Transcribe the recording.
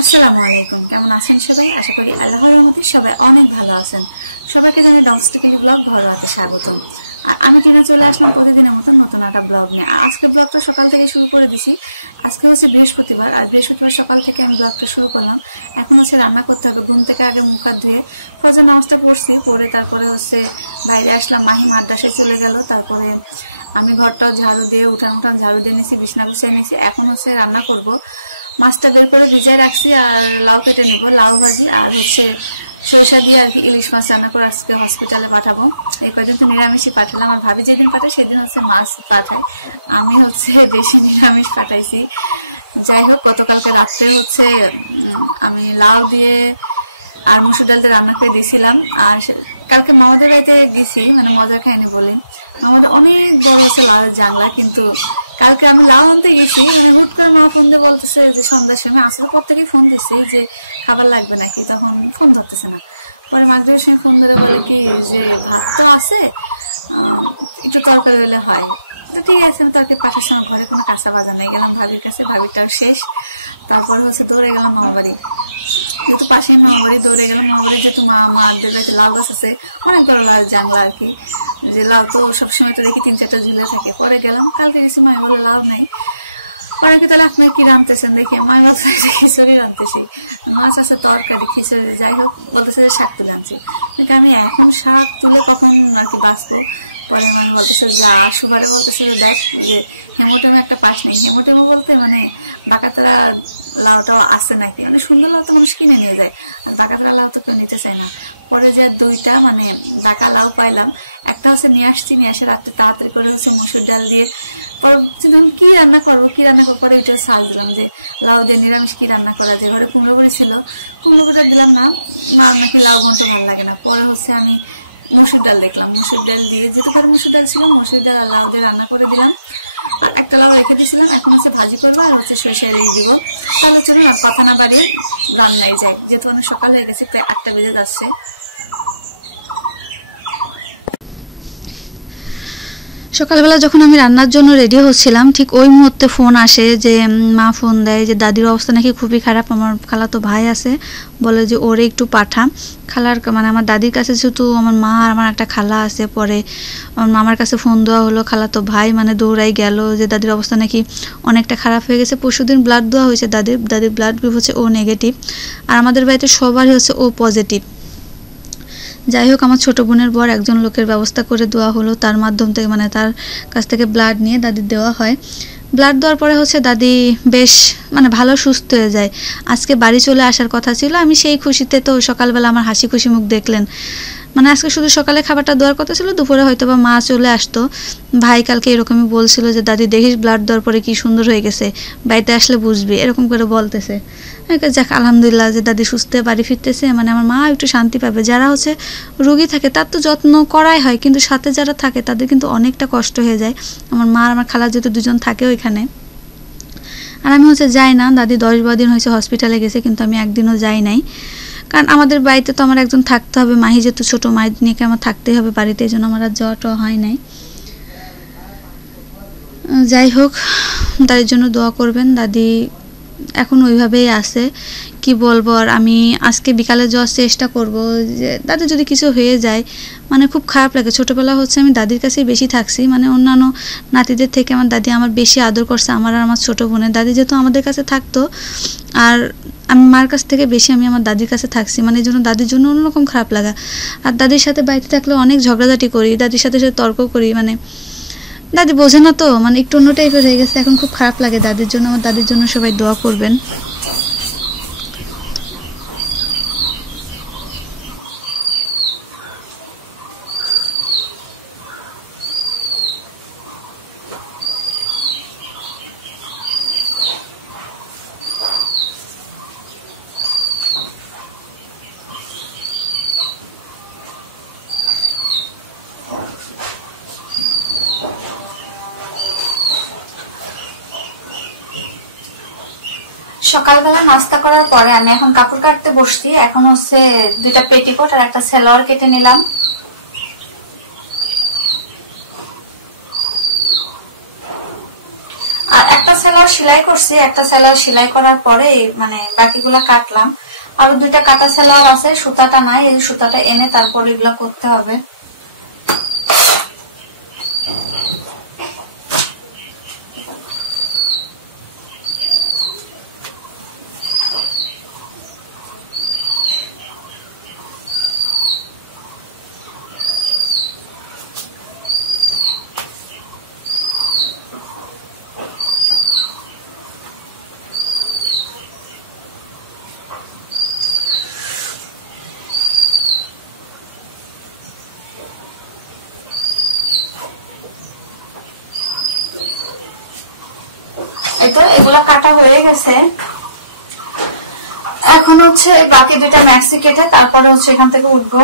আসসালামু আলাইকুম, কেমন আছেন সবাই? আশা করি আল্লাহর রহমতে সবাই অনেক ভালো আছেন। সবাইকে জানাই ডংস্টিকলি ব্লগ ঘরোয়াতে স্বাগতম। আর আমি টিনা চলে আসলাম প্রতিদিনের মতন নতুন একটা ব্লগ নিয়ে। আর আজকে ব্লগটা সকাল থেকে শুরু করে দিছি। আজকে হচ্ছে বৃহস্পতিবার, আর বৃহস্পতিবার সকাল থেকে আমি ব্লগটা শুরু করলাম। এখন হচ্ছে রান্না করতে হবে। ঘুম থেকে আগে মুখ হাত ধুয়ে ফজর নামাজটা পড়ছি, পড়ে তারপরে হচ্ছে বাইরে আসলাম। মাহি মাদ্রাসায় চলে গেল। তারপরে আমি ঘরটা ঝাড়ু দিয়ে উঠান ঝাড়ু দিয়ে নিয়েছি, বিছনা গুছিয়ে নিয়েছি। এখন হচ্ছে রান্না করব। মাছটা বের করে ভিজায় রাখছি, আর লাউ কেটে নিব, লাউ ভাজি আর হচ্ছে সরিষা দিয়ে আর কি ইলিশ মাছ রান্না করে আজকে হসপিটালে পাঠাবো। এই কয়দিন তো নিরামিষই পাঠালাম। আর ভাবি যেদিন পাঠায় সেদিন হচ্ছে মাছ পাঠায়, আমি হচ্ছে বেশি নিরামিষ পাঠাইছি। যাই হোক, গতকালকে রাত্রে হচ্ছে আমি লাউ দিয়ে আর মুসুর ডাল দিয়ে রান্না করে দিয়েছিলাম। আর কালকে মামাদের বাড়িতে গেছি, মানে মজা খাইনি বলে। আমাদের অনেক বড় হচ্ছে লাউয়ের জাংলা, কিন্তু কালকে আমি লাউ আনতে গেছি, মানে হুট করে মা ফোন দিয়ে বলতেছে যে সন্ধ্যার সময় আসলে পর থেকেই ফোন দিচ্ছি যে খাবার লাগবে নাকি, তখন ফোন ধরতেছে না। পরে মাগরিবের সময় ফোন ধরে বলে কি যে ভাত তো আছে, একটু তরকারি হলে হয়। তো ঠিক আছে, আমি তরকারি পাঠার সময় ঘরে কোনো কাঁচা বাজার নেই, গেলাম ভাবির কাছে, ভাবিটাও শেষ। তারপরে হচ্ছে দৌড়ে গেলাম মামা বাড়ি, যেহেতু পাশেই মামা বাড়ি, দৌড়ে গেলাম মামা বাড়ি। যেহেতু মাদের বাড়িতে লাউ গাছ আছে, অনেক বড় লাউ জাংলা আর কি, যে লাউ তো সবসময় তো দেখি 3-4টা ঝুলে থাকে। পরে গেলাম, কালকে গেছি, মামি বলে লাউ নাই। পরে কি তাহলে আপনার কি রাঁধতেছেন দেখি, মামি বলতে খিচুড়ি রাঁধতেছি, মাছ আছে, তরকারি, খিচুড়ি, যাই হোক বলতেছে যে শাক তুলে আনছি। কিন্তু আমি এখন শাক তুলে কখন আর কি বাঁচবো। পরে মামি বলতেছে যা, সুবারে বলতেছে যে দেখ যে হেমোটেমো একটা পাস নেই। হেমোটেমো বলতে মানে বাঁকাতারা লাউটাও আছে নাকি, মানে সুন্দর লাউ তো মানুষ কিনে নিয়ে যায়, আর বাঁকাতারা লাউ তো কেউ নিতে চায় না। পরে যে 2টা মানে বাঁকা লাউ পাইলাম, একটা হচ্ছে নিয়ে আসছি, নিয়ে আসে রাত্রে তাড়াতাড়ি করে হচ্ছে মসুর ডাল দিয়ে। পরে কি রান্না করবো পরে ওইটা সার্চ দিলাম যে লাউ দিয়ে নিরামিষ কি রান্না করা যায়। ঘরে কুমড়ো বড়ি ছিল, কুমড়ো বড়িটা দিলাম না, মার নাকি লাউ ঘন্ট ভালো লাগে না। পরে হচ্ছে আমি মসুর ডাল দেখলাম, মসুর ডাল দিয়ে, যেহেতু ঘরে মসুর ডাল ছিল, মসুর ডাল আর লাউ দিয়ে রান্না করে দিলাম। আর একটা লাউ রেখে দিয়েছিলাম, এখন হচ্ছে ভাজি করবো আর হচ্ছে সরিষা ইলিশ দিব। তাহলে চলুন আর কথা না বাড়িয়ে রান্নায় যায়, যেহেতু অনেক সকাল হয়ে গেছে, প্রায় 8টা বেজে যাচ্ছে। সকালবেলা যখন আমি রান্নার জন্য রেডি হচ্ছিলাম, ঠিক ওই মুহূর্তে ফোন আসে, যে মা ফোন দেয় যে দাদির অবস্থা নাকি খুবই খারাপ। আমার খালাতো ভাই আছে, বলে যে ওরে একটু পাঠা। খালার মানে আমার দাদির কাছে যেহেতু আমার মা আর আমার একটা খালা আছে, পরে আমার মামার কাছে ফোন দেওয়া হলো, খালাতো ভাই মানে দৌড়াই গেল যে দাদির অবস্থা নাকি অনেকটা খারাপ হয়ে গেছে। পরশুদিন ব্লাড দেওয়া হয়েছে দাদির ব্লাড গ্রুপ হচ্ছে ও নেগেটিভ, আর আমাদের বাড়িতে সবারই হচ্ছে ও পজিটিভ। যাই হোক, আমার ছোট বোনের বর একজন লোকের ব্যবস্থা করে দেওয়া হলো, তার মাধ্যম থেকে মানে তার কাছ থেকে ব্লাড নিয়ে দাদির দেওয়া হয়। ব্লাড দেওয়ার পরে হচ্ছে দাদি বেশ মানে ভালো সুস্থ হয়ে যায়। আজকে বাড়ি চলে আসার কথা ছিল, আমি সেই খুশিতে, তো সকালবেলা আমার হাসি খুশি মুখ দেখলেন। মানে আজকে শুধু সকালে খাবারটা দেওয়ার কথা ছিল, দুপুরে হয়তো বা মা চলে আসতো। ভাই কালকে এরকমই বলছিল যে দাদি দেখিস ব্লাড দেওয়ার পরে কি সুন্দর হয়ে গেছে, বাড়িতে আসলে বুঝবি, এরকম করে বলতেছে। যাক, আলহামদুলিল্লাহ যে দাদি সুস্থ বাড়ি ফিরতেছে, মানে আমার মা একটু শান্তি পাবে। যারা হচ্ছে রোগী থাকে তার তো যত্ন করাই হয়, কিন্তু সাথে যারা থাকে তাদের কিন্তু অনেকটা কষ্ট হয়ে যায়। আমার মা আর আমার খালা যেহেতু দুজন থাকে ওইখানে, আর আমি হচ্ছে যাই না। দাদি 10-12 দিন হয়েছে হসপিটালে গেছে, কিন্তু আমি একদিনও যাই নাই, কারণ আমাদের বাড়িতে তো আমার একজন থাকতে হবে। মাহি যেহেতু ছোটো, মায়ের নিয়ে আমার থাকতেই হবে বাড়িতে, এই জন্য আমার আর যাওয়াটা হয় নাই। যাই হোক, দাদির জন্য দোয়া করবেন। দাদি এখন ওইভাবেই আছে, কি বলবো। আর আমি আজকে বিকালে যাওয়ার চেষ্টা করব, যে দাদি যদি কিছু হয়ে যায়, মানে খুব খারাপ লাগে। ছোটোবেলা হচ্ছে আমি দাদির কাছেই বেশি থাকছি, মানে অন্যান্য নাতিদের থেকে আমার দাদি আমার বেশি আদর করছে, আমার আর আমার ছোটো বোনের। দাদি যেহেতু আমাদের কাছে থাকতো, আর আমি মার কাছ থেকে বেশি আমি আমার দাদির কাছে থাকছি, মানে এই জন্য দাদির জন্য অন্যরকম খারাপ লাগা। আর দাদির সাথে বাড়িতে থাকলে অনেক ঝগড়াঝাটি করি, দাদির সাথে তর্ক করি, মানে দাদি বোঝে না তো, মানে একটু অন্য টাইপের হয়ে গেছে। এখন খুব খারাপ লাগে দাদির জন্য। আমার দাদির জন্য সবাই দোয়া করবেন। সকালবেলা নাস্তা করার পরে আমি এখন কাপড় কাটতে বসছি। এখন হচ্ছে 2টা পেটিকোট আর একটা সালোয়ার কেটে নিলাম। আর একটা সেলার সেলাই করছি, একটা সেলার সেলাই করার পরে মানে বাকিগুলা কাটলাম। আরো 2টা কাটা সেলার আছে, সুতাটা নাই, এই সুতাটা এনে তারপর এগুলা করতে হবে। এই তো এগুলা কাটা হয়ে গেছে। এখন হচ্ছে বাকি 2টা ম্যাক্সি কেটে তারপরে হচ্ছে এখান থেকে উঠবো।